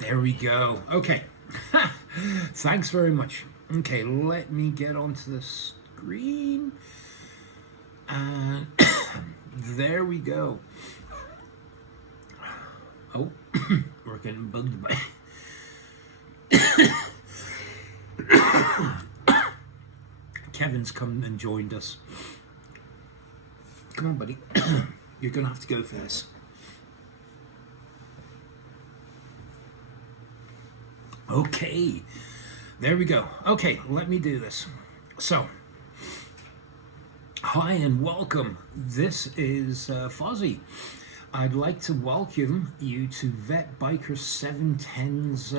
There we go. Okay. Thanks very much. Okay, let me get onto the screen. And there we go. Oh, we're getting bugged by. Kevin's come and joined us. Come on, buddy. You're going to have to go for this. Okay, there we go. Okay, let me do this. So, hi and welcome. This is Fozzie. I'd like to welcome you to Vet Biker 710's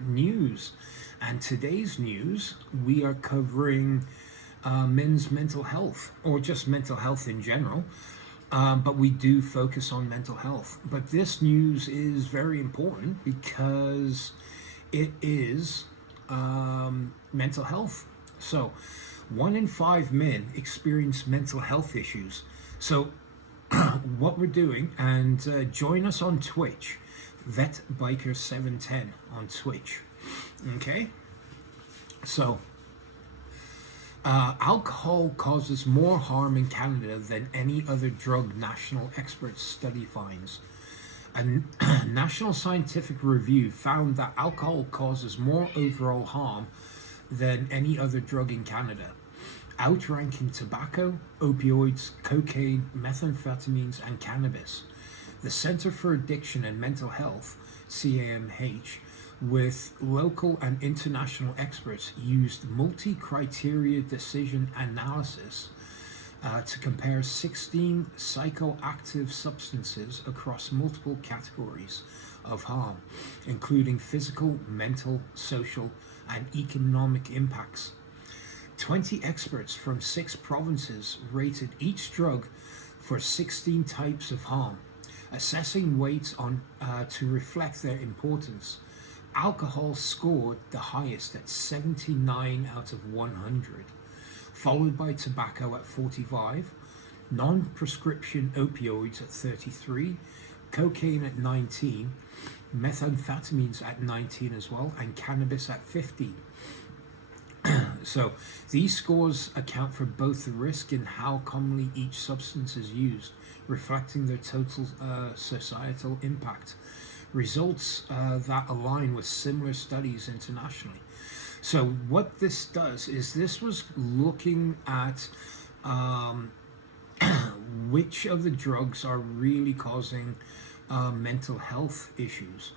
news. And today's news, we are covering men's mental health, or just mental health in general. But we do focus on mental health. But this news is very important because it is mental health. So 1 in 5 men experience mental health issues. So what we're doing, and join us on Twitch, Vet Biker 710 on Twitch. Okay, so alcohol causes more harm in Canada than any other drug, national experts study finds. A national scientific review found that alcohol causes more overall harm than any other drug in Canada, outranking tobacco, opioids, cocaine, methamphetamines, and cannabis. The Centre for Addiction and Mental Health, CAMH, with local and international experts, used multi-criteria decision analysis to compare 16 psychoactive substances across multiple categories of harm, including physical, mental, social, and economic impacts. 20 experts from 6 provinces rated each drug for 16 types of harm, assessing weights on to reflect their importance. Alcohol scored the highest at 79 out of 100. Followed by tobacco at 45, non-prescription opioids at 33, cocaine at 19, methamphetamines at 19 as well, and cannabis at 50. So these scores account for both the risk and how commonly each substance is used, reflecting their total societal impact. Results that align with similar studies internationally. So what this does is this was looking at which of the drugs are really causing mental health issues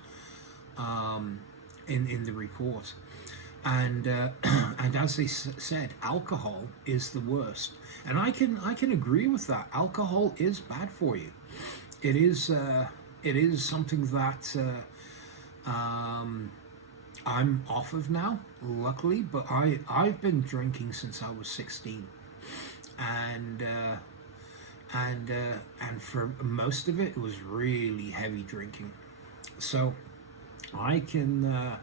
in the report. And and as they said, alcohol is the worst. And I can agree with that. Alcohol is bad for you. It is something that I'm off of now, luckily, but I've been drinking since I was 16, and for most of it was really heavy drinking. So I can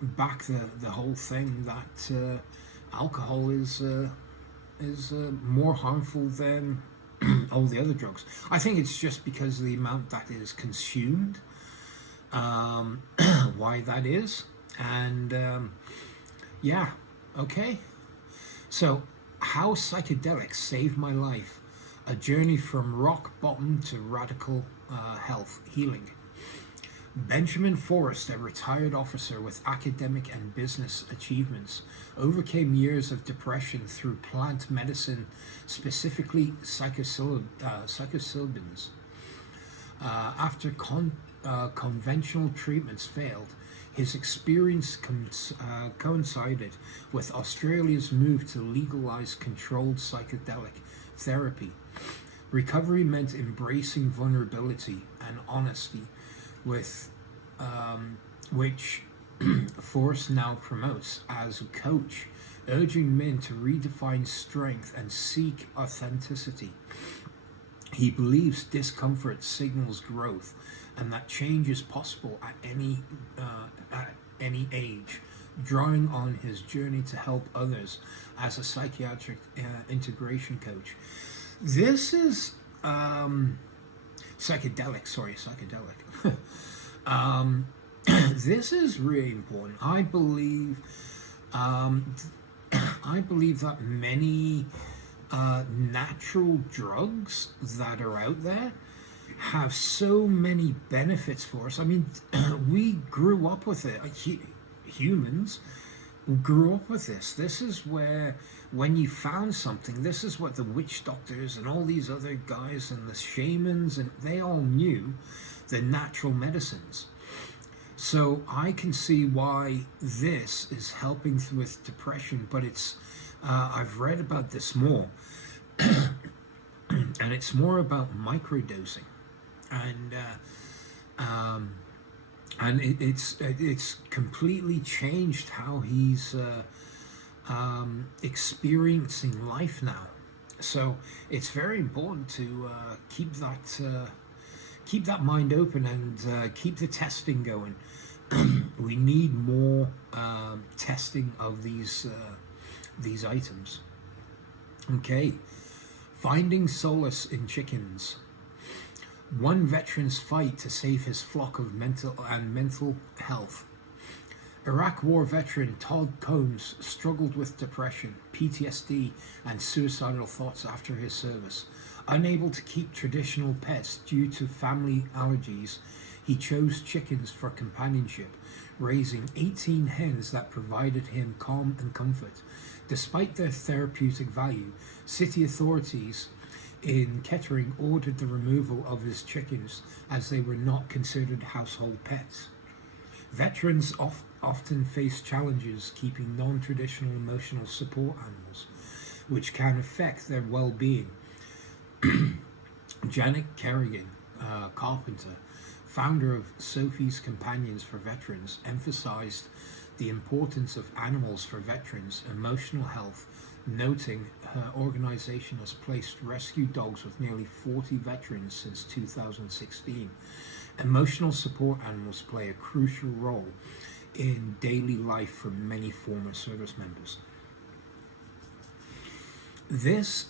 back the whole thing that alcohol is more harmful than all the other drugs. I think it's just because of the amount that is consumed. Why that is, and yeah, okay. So, how psychedelics saved my life: a journey from rock bottom to radical health healing. Benjamin Forrest, a retired officer with academic and business achievements, overcame years of depression through plant medicine, specifically psilocybins. After conventional treatments failed, his experience coincided with Australia's move to legalize controlled psychedelic therapy. Recovery meant embracing vulnerability and honesty, with which Forrest now promotes as a coach, urging men to redefine strength and seek authenticity. He believes discomfort signals growth, and that change is possible at any age, drawing on his journey to help others as a psychiatric integration coach. This is psychedelic. This is really important. I believe that many natural drugs that are out there have so many benefits for us. I mean, we grew up with it. Humans grew up with this. This is where, when you found something, this is what the witch doctors and all these other guys and the shamans, and they all knew the natural medicines. So I can see why this is helping with depression, but it's I've read about this more, and it's more about microdosing, and it's completely changed how he's experiencing life now. So it's very important to keep that mind open and keep the testing going. We need more testing of these items. Okay, finding solace in chickens. One veteran's fight to save his flock of mental health. Iraq War veteran Todd Combs struggled with depression, PTSD, and suicidal thoughts after his service. Unable to keep traditional pets due to family allergies, he chose chickens for companionship, raising 18 hens that provided him calm and comfort. Despite their therapeutic value, city authorities in Kettering ordered the removal of his chickens as they were not considered household pets. Veterans often face challenges keeping non-traditional emotional support animals, which can affect their well-being. Janet Kerrigan, Carpenter, founder of Sophie's Companions for Veterans, emphasized the importance of animals for veterans' emotional health, noting her organization has placed rescue dogs with nearly 40 veterans since 2016. Emotional support animals play a crucial role in daily life for many former service members. This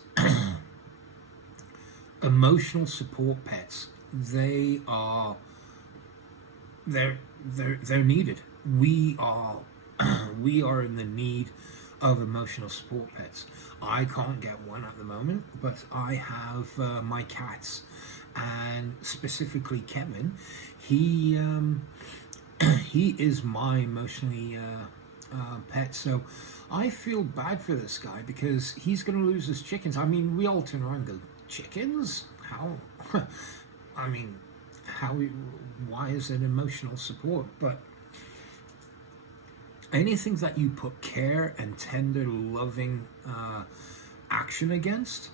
emotional support pets, they're needed. We are in the need of emotional support pets. I can't get one at the moment, but I have my cats, and specifically Kevin. He is my emotionally pet. So I feel bad for this guy because he's going to lose his chickens. I mean, we all turn around and go, chickens? How? I mean, why is it emotional support? But anything that you put care and tender, loving action against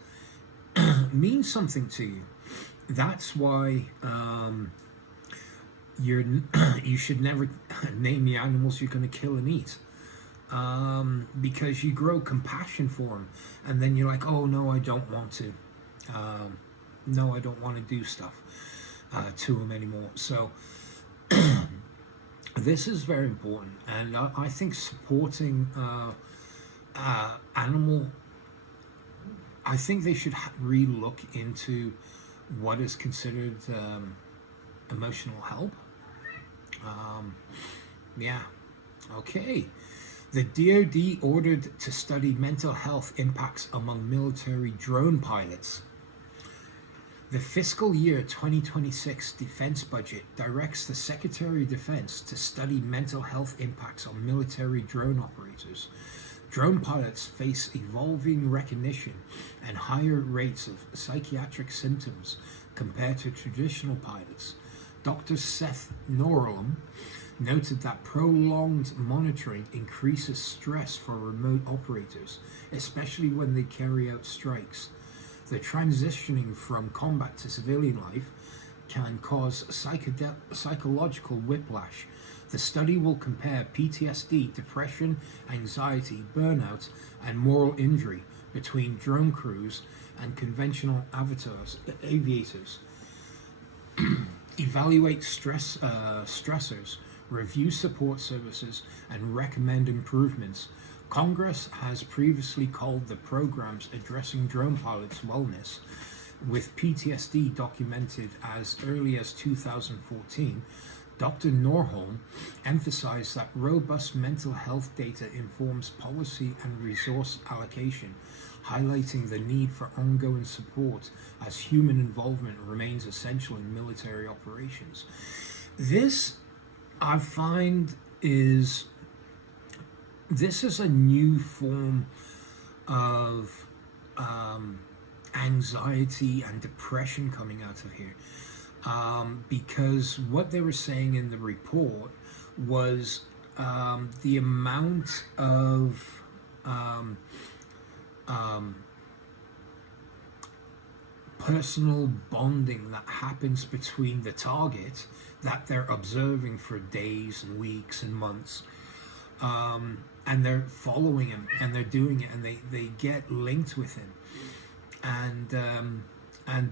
means something to you. That's why you should never name the animals you're going to kill and eat, because you grow compassion for them, and then you're like, oh no, I don't want to. No, I don't want to do stuff to them anymore. So this is very important, and I think supporting animal, I think they should re-look into what is considered emotional help. Yeah, okay. The DoD ordered to study mental health impacts among military drone pilots. The fiscal year 2026 defense budget directs the Secretary of Defense to study mental health impacts on military drone operators. Drone pilots face evolving recognition and higher rates of psychiatric symptoms compared to traditional pilots. Dr. Seth Norlam noted that prolonged monitoring increases stress for remote operators, especially when they carry out strikes. The transitioning from combat to civilian life can cause psychological whiplash. The study will compare PTSD, depression, anxiety, burnout, and moral injury between drone crews and conventional aviators. Evaluate stressors, review support services, and recommend improvements. Congress has previously called the programs addressing drone pilots' wellness With PTSD documented as early as 2014, Dr. Norholm emphasized that robust mental health data informs policy and resource allocation, highlighting the need for ongoing support as human involvement remains essential in military operations. This, I find, is a new form of anxiety and depression coming out of here. Because what they were saying in the report was the amount of personal bonding that happens between the target that they're observing for days and weeks and months, and they're following him and they're doing it, and they get linked with him, and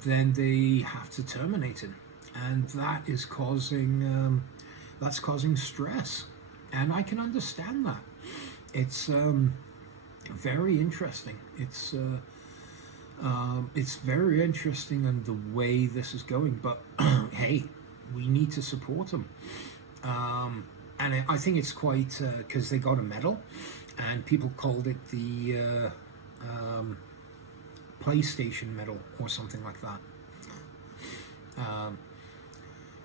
then they have to terminate him, and that is causing stress, and I can understand that. It's very interesting. It's very interesting in the way this is going, but hey, we need to support them. And I think it's quite, because they got a medal, and people called it the PlayStation medal or something like that.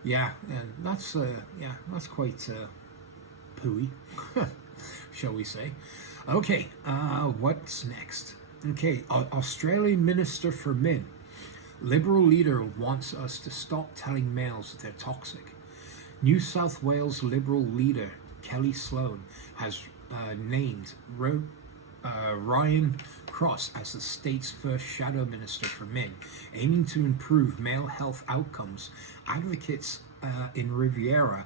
Yeah, and that's quite pooey, shall we say. Okay, what's next? Okay, Australian Minister for Men. Liberal leader wants us to stop telling males they're toxic. New South Wales Liberal leader Kelly Sloan has named Ryan Cross as the state's first shadow minister for men, aiming to improve male health outcomes. Advocates in Riviera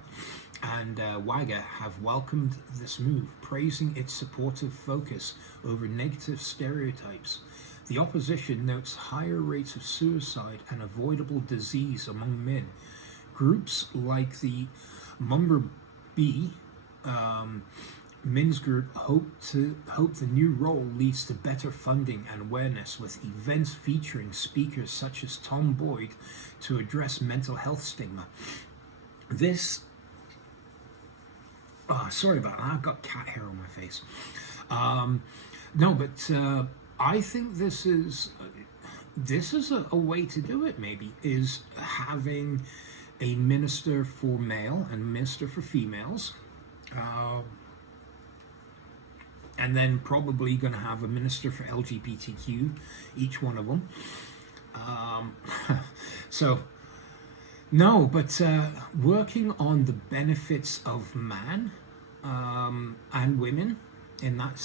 and Wagga have welcomed this move, praising its supportive focus over negative stereotypes. The opposition notes higher rates of suicide and avoidable disease among men. Groups like the Mumblebee Men's Group hope the new role leads to better funding and awareness, with events featuring speakers such as Tom Boyd to address mental health stigma. This sorry about that, I've got cat hair on my face. No, but I think this is a way to do it, maybe, is having a minister for male and minister for females, and then probably going to have a minister for LGBTQ, each one of them. So, no, but working on the benefits of man and women, in that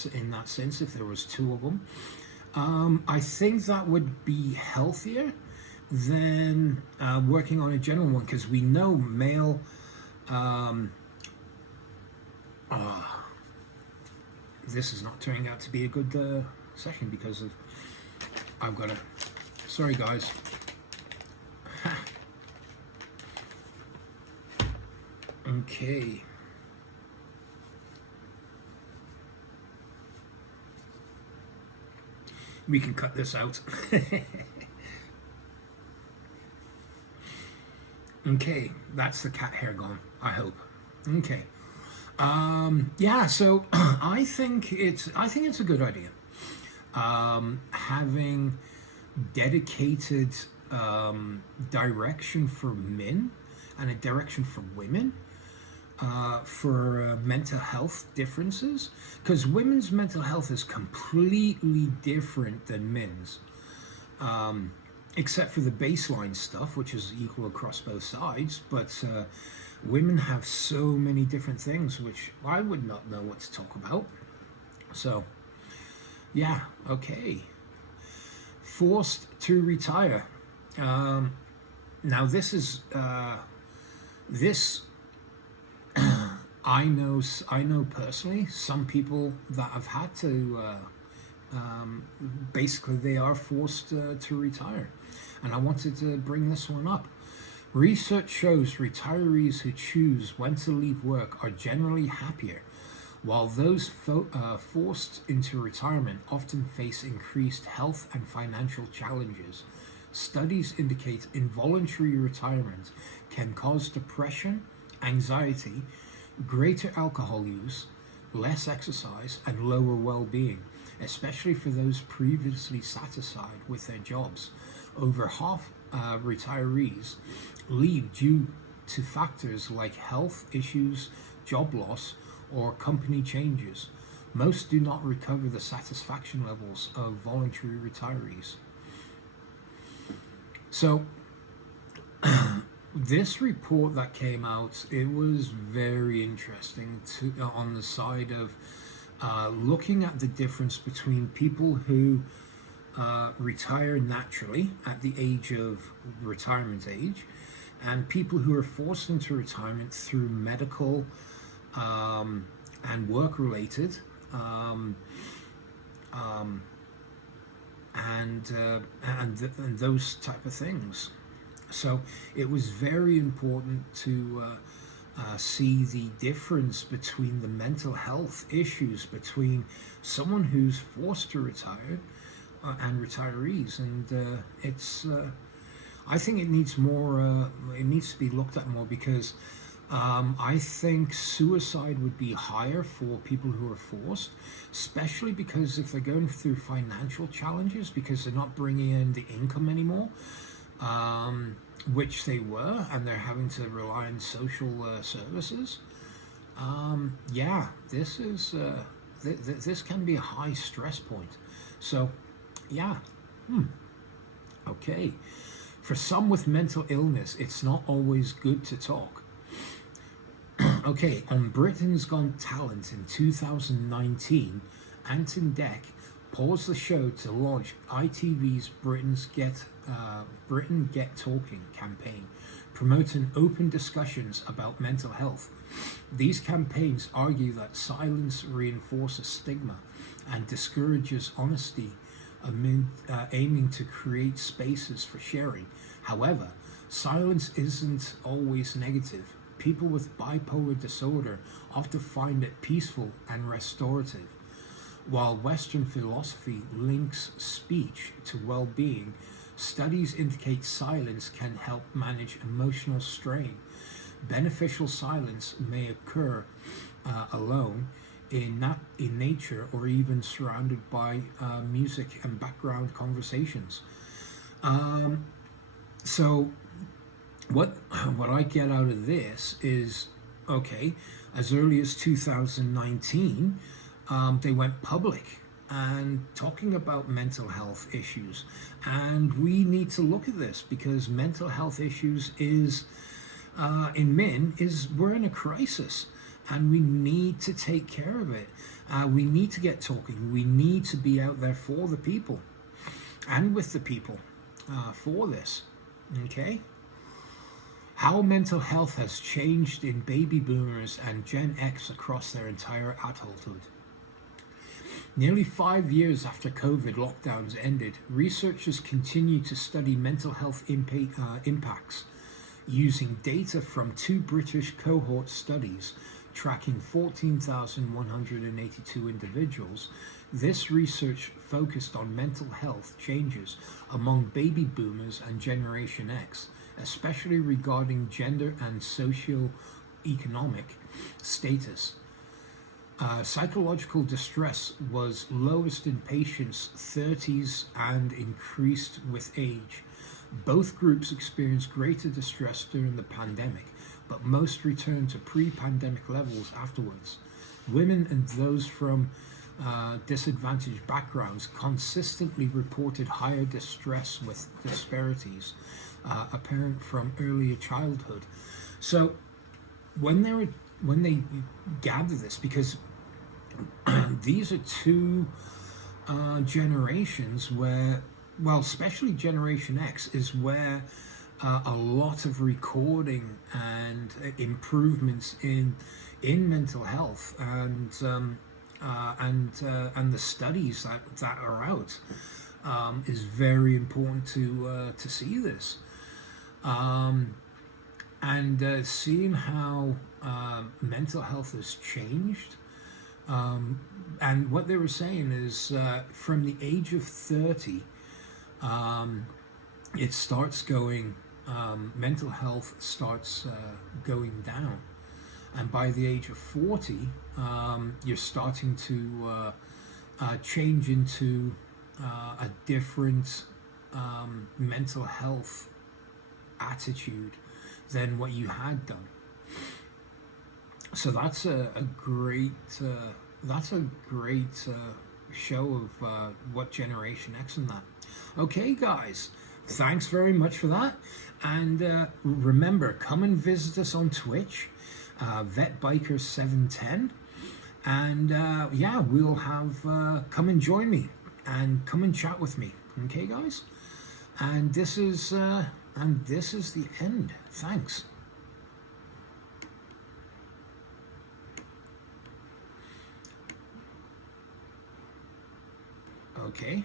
sense, if there was two of them, I think that would be healthier than working on a general one, because we know male this is not turning out to be a good session because of I've got to, sorry guys. Okay, we can cut this out. Okay, that's the cat hair gone, I hope. Okay. Yeah, so I think it's a good idea. Having dedicated direction for men and a direction for women for mental health differences, because women's mental health is completely different than men's. Except for the baseline stuff, which is equal across both sides, but women have so many different things which I would not know what to talk about. So, yeah, okay. Forced to retire. Now this is this. I know personally some people that have had to. Basically, they are forced to retire, and I wanted to bring this one up. Research shows retirees who choose when to leave work are generally happier, while those forced into retirement often face increased health and financial challenges. Studies indicate involuntary retirement can cause depression, anxiety, greater alcohol use, less exercise, and lower well-being, especially for those previously satisfied with their jobs. Over half retirees leave due to factors like health issues, job loss, or company changes. Most do not recover the satisfaction levels of voluntary retirees. So, this report that came out, it was very interesting on the side of looking at the difference between people who retire naturally at the age of retirement age and people who are forced into retirement through medical and work related and those type of things. So it was very important to see the difference between the mental health issues between someone who's forced to retire and retirees, and I think it needs more. It needs to be looked at more because I think suicide would be higher for people who are forced, especially because if they're going through financial challenges because they're not bringing in the income anymore, which they were, and they're having to rely on social services. Yeah, this is this can be a high stress point. So, yeah, okay. For some with mental illness, it's not always good to talk. Okay, on Britain's Got Talent in 2019, Anton Deck paused the show to launch ITV's Britain Get Talking campaign, promoting open discussions about mental health. These campaigns argue that silence reinforces stigma and discourages honesty, aiming to create spaces for sharing. However, silence isn't always negative. People with bipolar disorder often find it peaceful and restorative. While Western philosophy links speech to well-being, studies indicate silence can help manage emotional strain. Beneficial silence may occur alone, in nature, or even surrounded by music and background conversations. So what I get out of this is, okay, as early as 2019, they went public and talking about mental health issues, and we need to look at this because mental health issues is in MIN is we're in a crisis and we need to take care of it. We need to get talking. We need to be out there for the people and with the people for this. Okay? How mental health has changed in baby boomers and Gen X across their entire adulthood. Nearly 5 years after COVID lockdowns ended, researchers continue to study mental health impacts using data from 2 British cohort studies tracking 14,182 individuals. This research focused on mental health changes among baby boomers and Generation X, especially regarding gender and socio-economic status. Psychological distress was lowest in patients' 30s and increased with age. Both groups experienced greater distress during the pandemic, but most returned to pre-pandemic levels afterwards. Women and those from disadvantaged backgrounds consistently reported higher distress with disparities apparent from earlier childhood. So when they gather this, because these are 2 generations where, well, especially Generation X is where a lot of recording and improvements in mental health and the studies that are out is very important to see this. And seeing how mental health has changed. And what they were saying is from the age of 30, it starts going, mental health starts going down. And by the age of 40, you're starting to change into a different mental health attitude than what you had done. So that's a great show of what Generation X and that. Okay, guys, thanks very much for that. And remember, come and visit us on Twitch, VetBiker710. And yeah, we'll have come and join me and come and chat with me. Okay, guys. And this is the end. Thanks. Okay.